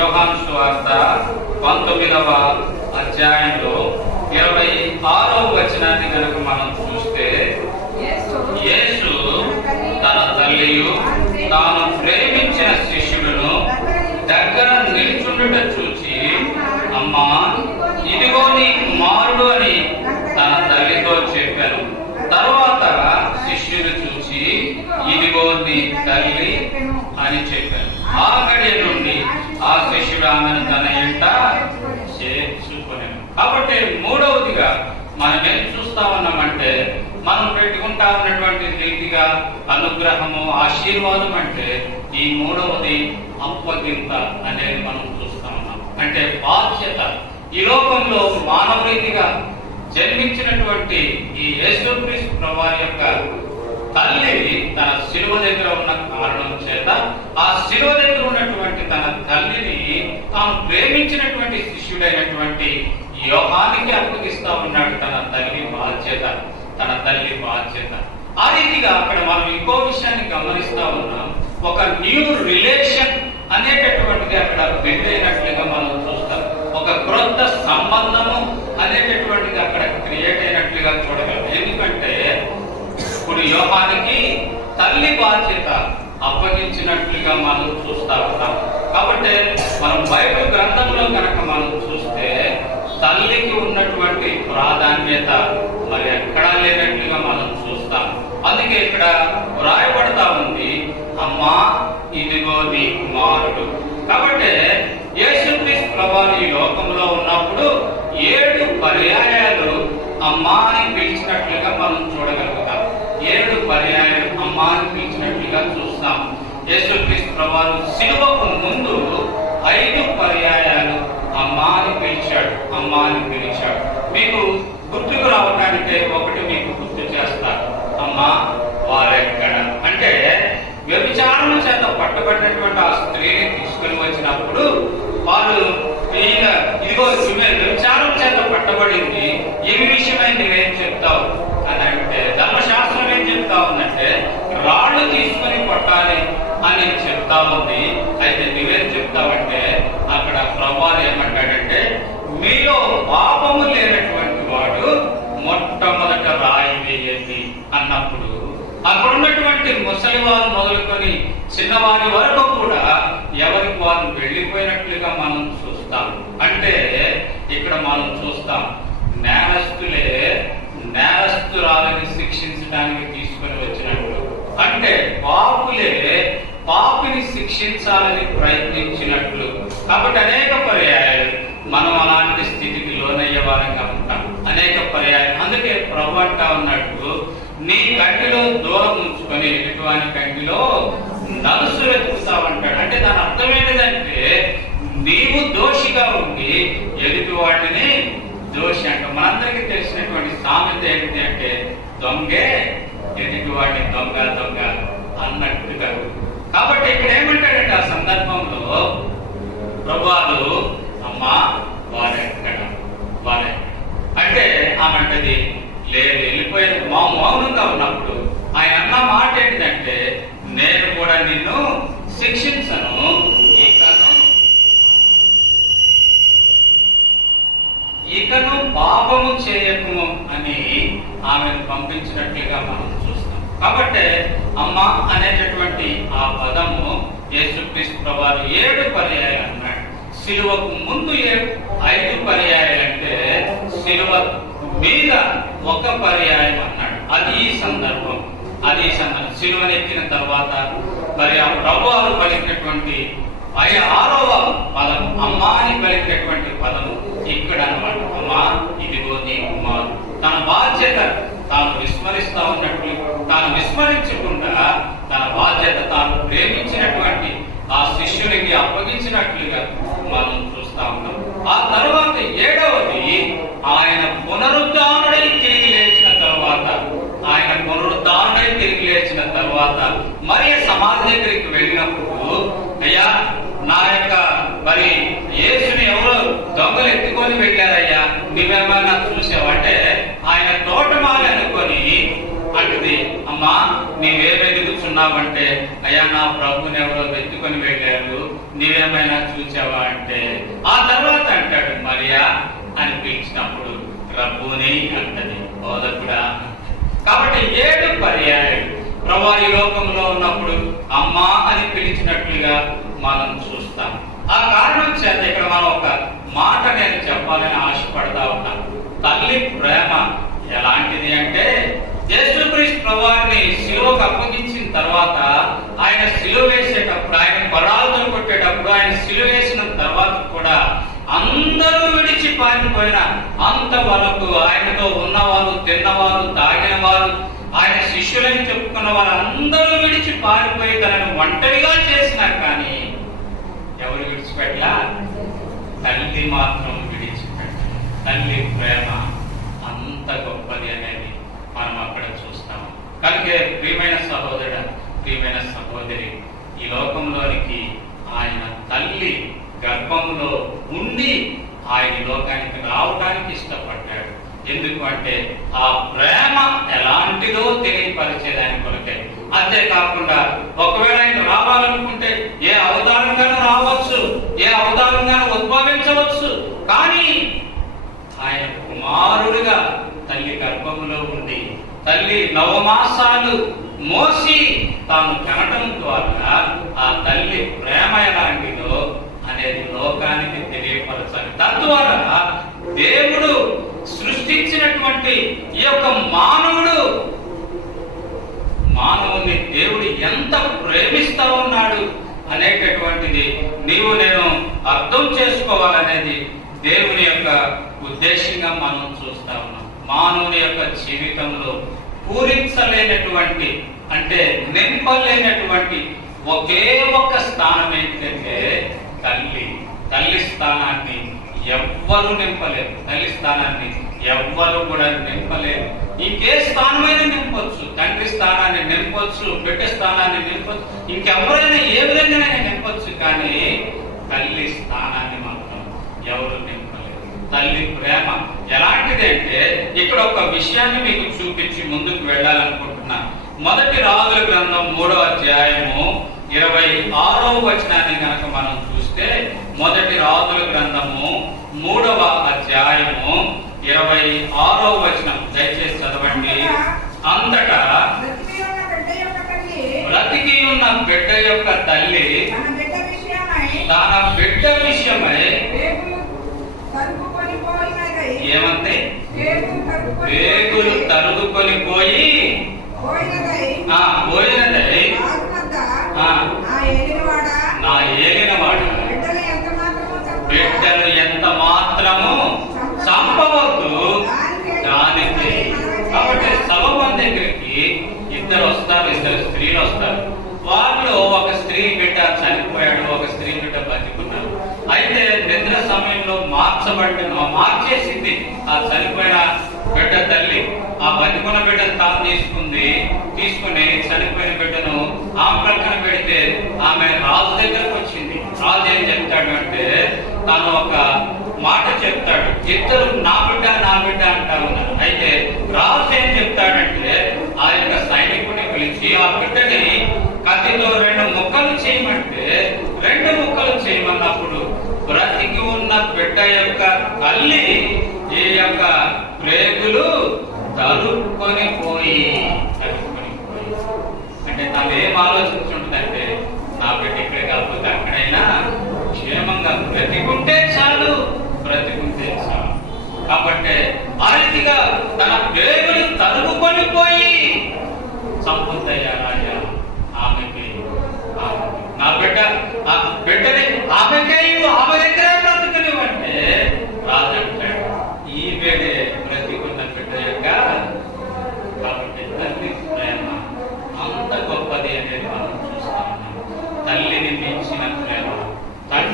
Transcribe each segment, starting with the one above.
యోహాను సువార్త పంతొమ్మిదవ అధ్యాయంలో ఇరవై ఆరో వచనాన్ని కనుక మనం చూస్తే యేసు తన తల్లియు తాను ప్రేమించిన శిష్యులను దగ్గర నిల్చుండుట చూచి అమ్మా ఇదిగో నీ కుమారుడు అని తన తల్లితో చెప్పాను. తర్వాత శిష్యులు చూచి ఇదిగో నీ తల్లి అని చెప్పాను ఆ గడియ నుండి ఆ శిష్యుడు ఆమెను తన ఇంట చేర్చుకునేను. కాబట్టి మూడవదిగా మనం ఏం చూస్తా ఉన్నామంటే మనం పెట్టుకుంటా ఉన్నటువంటి రీతిగా అనుగ్రహము ఆశీర్వాదం అంటే ఈ మూడవది అప్పగింత అనేది మనం చూస్తా ఉన్నాం. అంటే బాధ్యత. ఈ లోకంలో మానవ రీతిగా జన్మించినటువంటి ఈ యేసుక్రీస్తు ప్రభా యొక్క తల్లి తన శిలువ దగ్గర ఉన్న కారణం చేత ఆ శిలువ దగ్గర ఉన్నటువంటి తన తాను ప్రేమించినటువంటి శిష్యుడైనటువంటి యోహానికి అప్పగిస్తా ఉన్నాడు తన తల్లి బాధ్యత తన తల్లి బాధ్యత. ఆ రీతిగా అక్కడ మనం ఇంకో విషయాన్ని గమనిస్తా ఉన్నాం. ఒక న్యూ రిలేషన్ అనేటటువంటిది అక్కడ బిల్డ్ అయినట్లుగా మనం చూస్తాం. ఒక క్రొత్త సంబంధము అనేటటువంటిది అక్కడ క్రియేట్ అయినట్లుగా చూడగలం ఎందుకంటే ఇప్పుడు యోహానికి తల్లి బాధ్యత అప్పగించినట్లుగా మనం చూస్తా ఉన్నాం కాబట్టి మనం బైబిల్ గ్రంథంలో కనుక మనం చూస్తే తల్లికి ఉన్నటువంటి ప్రాధాన్యత మరి ఎక్కడా లేనట్లుగా మనం చూస్తాం అందుకే ఇక్కడ వ్రాయబడతా ఉంది. అమ్మా ఇదిగో నీ కుమారుడు. కాబట్టి యేసుక్రీస్తు ప్రభావం ఈ లోకంలో ఉన్నప్పుడు ఏడు పర్యాయాలు అమ్మా అని పిలిచినట్లుగా మనం చూడగలుగుతాం. ఏడు పర్యాయాలు అమ్మా అని పిలిచినట్లుగా చూస్తాం. యేసుక్రీస్తు ప్రభావం సిలువకు ముందు ఐదు పర్యాయాలు అమ్మా అని పిలిచాడు అమ్మా అని పిలిచాడు. మీకు గుర్తుకు రావడానికే ఒకటి మీకు గుర్తు చేస్తారు అమ్మా వారెక్కడ? అంటే వ్యభిచారణ చేత పట్టుబడినటువంటి ఆ స్త్రీని తీసుకుని వచ్చినప్పుడు వాళ్ళు ఈయన ఇదిగో ఈమె వ్యభిచారం చేత పట్టబడింది ఏమి విషయమై నువ్వేం చెప్తావు అని అంటే ధర్మశాస్త్రం ఏం చెప్తా ఉందంటే రాళ్ళు తీసుకుని కొట్టాలి అని చెప్తా ఉంది అయితే నువ్వేం చెప్తావంటే అక్కడ ప్రభావం ఏమంటాడంటే మీలో పాపము లేనటువంటి వాడు మొట్టమొదట రాయి వేయండి అన్నప్పుడు అక్కడ ముసలివారు ముసలి వారు మొదలుకొని చిన్నవారి వరకు కూడా ఎవరికి వారు వెళ్ళిపోయినట్లుగా మనం చూస్తాం. అంటే ఇక్కడ మనం చూస్తాం నేరస్తులే నేరస్తురాలని శిక్షించడానికి తీసుకొని వచ్చినట్లు అంటే పాపులే పాపిని శిక్షించాలని ప్రయత్నించినట్లు. కాబట్టి అనేక పర్యాయాలు మనం అలాంటి స్థితికి లోనయ్యే వారంగా ఉంటాం. అనేక పర్యాయాలు. అందుకే ప్రభు అంటా ఉన్నట్టు నీ కంటిలో దూరం ఉంచుకొని ఎటువంటి కంటిలో నలుసు వెతుకుతావంటాడు. అంటే దాని అర్థం ఏంటిదంటే నీవు దోషిగా ఉండి ఎదుటి వాటిని దోషి అంట. మనందరికీ తెలిసినటువంటి సామెత ఏంటి అంటే దొంగే ఎదుటి వాటిని దొంగ దొంగ అన్నట్టుగా. కాబట్టి ఇక్కడ ఏమంటాడంటే ఆ సందర్భంలో ప్రభువాలు అమ్మా వారెక్కడ? వారెక్కడ? అంటే ఆమె అంటది లేదు వెళ్ళిపోయేది మా మౌనంగా ఉన్నప్పుడు ఆయన అన్న మాట ఏంటంటే నేను కూడా నిన్ను శిక్షించను ఇకను ఇకను పాపము చేయకము అని ఆమెను పంపించినట్లుగా మనం చూస్తాం. కాబట్టి అమ్మ అనేటటువంటి ఆ పదము యేసుక్రీస్తు ప్రభావం ఏడు పర్యాయాలు అన్నాడు సిలువకు ముందు ఏ- ఐదు పర్యాయాలంటే సిలువ మీద ఒక పర్యాయం అన్నాడు. అది ఈ సందర్భం. అది ఈ సందర్భం. సిలువనెక్కిన తర్వాత పర్యాయం ఆ ప్రభువారు పలికినటువంటి పై ఆరవ పదము అమ్మా అని పలికినటువంటి పదము ఇక్కడ అనమాట అమ్మా ఇదిగో నీ కుమారు. తన బాధ్యత తాను విస్మరిస్తా ఉన్నట్లు తాను విస్మరించకుండా తన బాధ్యత తాను ప్రేమించినటువంటి ఆ శిష్యునికి అప్పగించినట్లుగా మనం చూస్తా ఉన్నాం. ఆ తర్వాత ఏడవది ఆయన పునరుద్ధానుడై తిరిగి లేచిన తరువాత ఆయన పునరుద్ధానుడై తిరిగి లేచిన తర్వాత మరి సమాధి దగ్గరికి వెళ్ళినప్పుడు అయ్యా నా యొక్క మరి యేసుని ఎవరో దొంగలు ఎత్తుకొని వెళ్ళారయ్యా నువ్వేమైనా చూసావంటే ఆయన తోటమాలి అనుకొని అంటది అమ్మా నీవేమెదుగుతున్నావంటే అయ్యా నా ప్రభుని ఎవరో వెతుకొని వెళ్ళారు నీవేమైనా చూసావా అంటే ఆ తర్వాత అంటాడు మరియా అని పిలిచినప్పుడు అంటది బోధకుడా. కాబట్టి ఏడు పర్యాయం ప్రభా ఈ లోకంలో ఉన్నప్పుడు అమ్మా అని పిలిచినట్లుగా మనం చూస్తాం. ఆ కారణం చేత ఇక్కడ మనం ఒక మాట నేను చెప్పాలని ఆశపడతా ఉన్నాను తల్లి ప్రేమ ఎలాంటిది అంటే యేసుక్రీస్తు ప్రభువారిని శిలువకు అప్పగించిన తర్వాత ఆయన శిలువ వేసేటప్పుడు ఆయన కొరాలతో కొట్టేటప్పుడు ఆయన శిలువ వేసిన తర్వాత కూడా అందరూ విడిచి పారిపోయిన అంత వరకు ఆయనతో ఉన్నవారు తిన్నవారు తాగిన వారు ఆయన శిష్యులని చెప్పుకున్న వారందరూ అందరూ విడిచి పారిపోయి తనను ఒంటరిగా చేసినా కానీ ఎవరు విడిచిపెట్టలా? తల్లి మాత్రం విడిచిపెట్ట తల్లి ప్రేమ అంత గొప్పది అనేది మనం అక్కడ చూస్తాం. కనుక ప్రియమైన సహోదరుడ ప్రియమైన సహోదరి ఈ లోకంలోనికి ఆయన తల్లి గర్భంలో ఉండి ఆయన లోకానికి రావడానికి ఇష్టపడ్డాడు. ఎందుకు అంటే ఆ ప్రేమ ఎలాంటిదో తెలియపరిచేదాని కొరకే. అంతేకాకుండా ఒకవేళ ఆయన రావాలనుకుంటే ఏ అవతారంగానూ రావచ్చు ఏ అవతారంగానూ ఉద్భవించవచ్చు. కానీ ఆయన కుమారుడుగా తల్లి గర్భములో ఉండి తల్లి నవమాసాలు మోసి తాను కనటం ద్వారా ఆ తల్లి ప్రేమ ఎలాంటిదో అనేది లోకానికి తెలియపరచాలి. తద్వారా దేవుడు సృష్టించినటువంటి ఈ యొక్క మానవుడు మానవుని దేవుడు ఎంత ప్రేమిస్తా ఉన్నాడు అనేటటువంటిది నీవు నేను అర్థం చేసుకోవాలనేది దేవుని యొక్క ఉద్దేశంగా మనం చూస్తా ఉన్నాం. మానవుని యొక్క జీవితంలో పూరించలేనటువంటి అంటే నింపలేనటువంటి ఒకే ఒక్క స్థానం ఏంటంటే తల్లి. తల్లి స్థానాన్ని ఎవ్వరు నింపలేరు. తల్లి స్థానాన్ని ఎవ్వరు కూడా నింపలేరు. ఇంకే స్థానమైనా నింపొచ్చు తండ్రి స్థానాన్ని నింపొచ్చు బిడ్డ స్థానాన్ని నింపొచ్చు ఇంకెవరైనా ఏ విధంగానైనా నింపొచ్చు కానీ తల్లి స్థానాన్ని మాత్రం ఎవరు నింపలేరు. తల్లి ప్రేమ ఎలాంటిది అంటే ఇక్కడ ఒక విషయాన్ని మీకు చూపించి ముందుకు వెళ్ళాలనుకుంటున్నా. మొదటి రాజుల గ్రంథం మూడవ అధ్యాయము ఇరవై ఆరో వచనాన్ని కనుక మనం చూస్తే మొదటి రాజుల గ్రంథము మూడవ అధ్యాయము ఇరవై ఆరో వచనం దయచేసి చదవండి. అంతటా బ్రతికి ఉన్న బిడ్డ యొక్క తల్లి తన బిడ్డ విషయమై ఏమంటే వేగులు తరుగుకొని పోయి ఆ పోయినదై రాజు వద్ద ఆ. నా ఏలినవాడా నా ఏలినవాడు బిడ్డలు ఎంత మాత్రమో చంపవా? బిడ్డను ఎంత మాత్రము చంపవద్దు దానికి కాబట్టి సభం దగ్గరికి ఇద్దరు వస్తారు ఇద్దరు స్త్రీలు వస్తారు వాళ్ళు ఒక స్త్రీ బిడ్డ చనిపోయాడు ఒక స్త్రీ బిడ్డ బతికున్నారు అయితే నిద్ర సమయంలో మార్చబడి మార్చేసింది ఆ చనిపోయిన బిడ్డ తల్లి ఆ బతికున్న బిడ్డను తాను తీసుకుంది తీసుకుని చనిపోయిన బిడ్డను ఆమె ప్రక్కన పెడితే ఆమె రాజు దగ్గరకు వచ్చింది. రాజు ఏం చెప్తాడు అంటే తను ఒక మాట చెప్తాడు. ఇద్దరు నా బిడ్డ నా బిడ్డ అంటా ఉన్నారు అయితే రాజు ఏం చెప్తాడంటే ఆ యొక్క సైనికుడిని పిలిచి ఆ బిడ్డని కత్తితో రెండు ముక్కలు చేయమంటే రెండు ముక్కలు చేయమన్నప్పుడు బ్రతికి ఉన్న బిడ్డ యొక్క తల్లి యొక్క ప్రేగులు తలుపుకొని పోయి తలుపుకొని పోయి అంటే తను ఏం ఆలోచించుంటుందంటే నా బిడ్డ ఇక్కడ కాకపోతే అక్కడైనా క్షేమంగా బ్రతికుంటే చాలు బ్రతికుంటే చాలు కాబట్టి ఆ రీతిగా తన పేరుని తలుపుకొని పోయి సంపూర్తయ్యా రాజా ఆమెకి. నా బిడ్డ ఆ బిడ్డని ఆమెకే ఇవ్వు, ఆమె దగ్గరే బ్రతుకునివ్వంటే రాజు అంటాడు ఈ వేడే బ్రతికున్న బిడ్డ యొక్క కాబట్టి తల్లి ప్రేమ అంత గొప్పది అనేది మనం చూస్తా ఉన్నాం తల్లిని మించిన ప్రేమ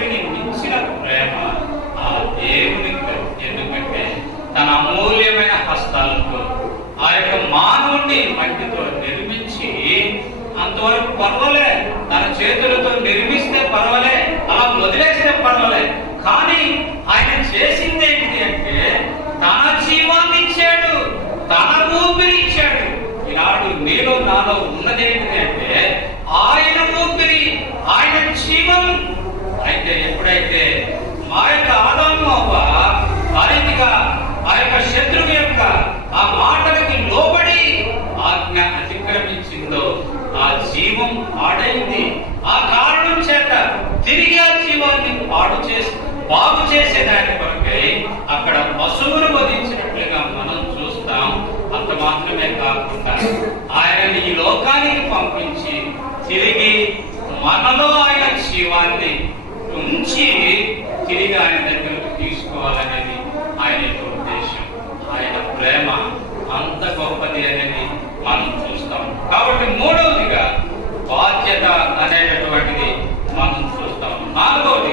తండ్రిని మించిన ప్రేమ ఆ మాత్రమే కాకుండా ఆయన ఈ లోకానికి పంపించి తిరిగి మనలో ఆయన జీవాన్ని ఉంచి తిరిగి ఆయన దగ్గరకు తీసుకోవాలనేది ఆయన ఉద్దేశం. ఆయన ప్రేమ అంత గొప్పది అనేది మనం చూస్తాం. కాబట్టి మూడవదిగా బాధ్యత అనేటటువంటిది మనం చూస్తాం. నాలుగవది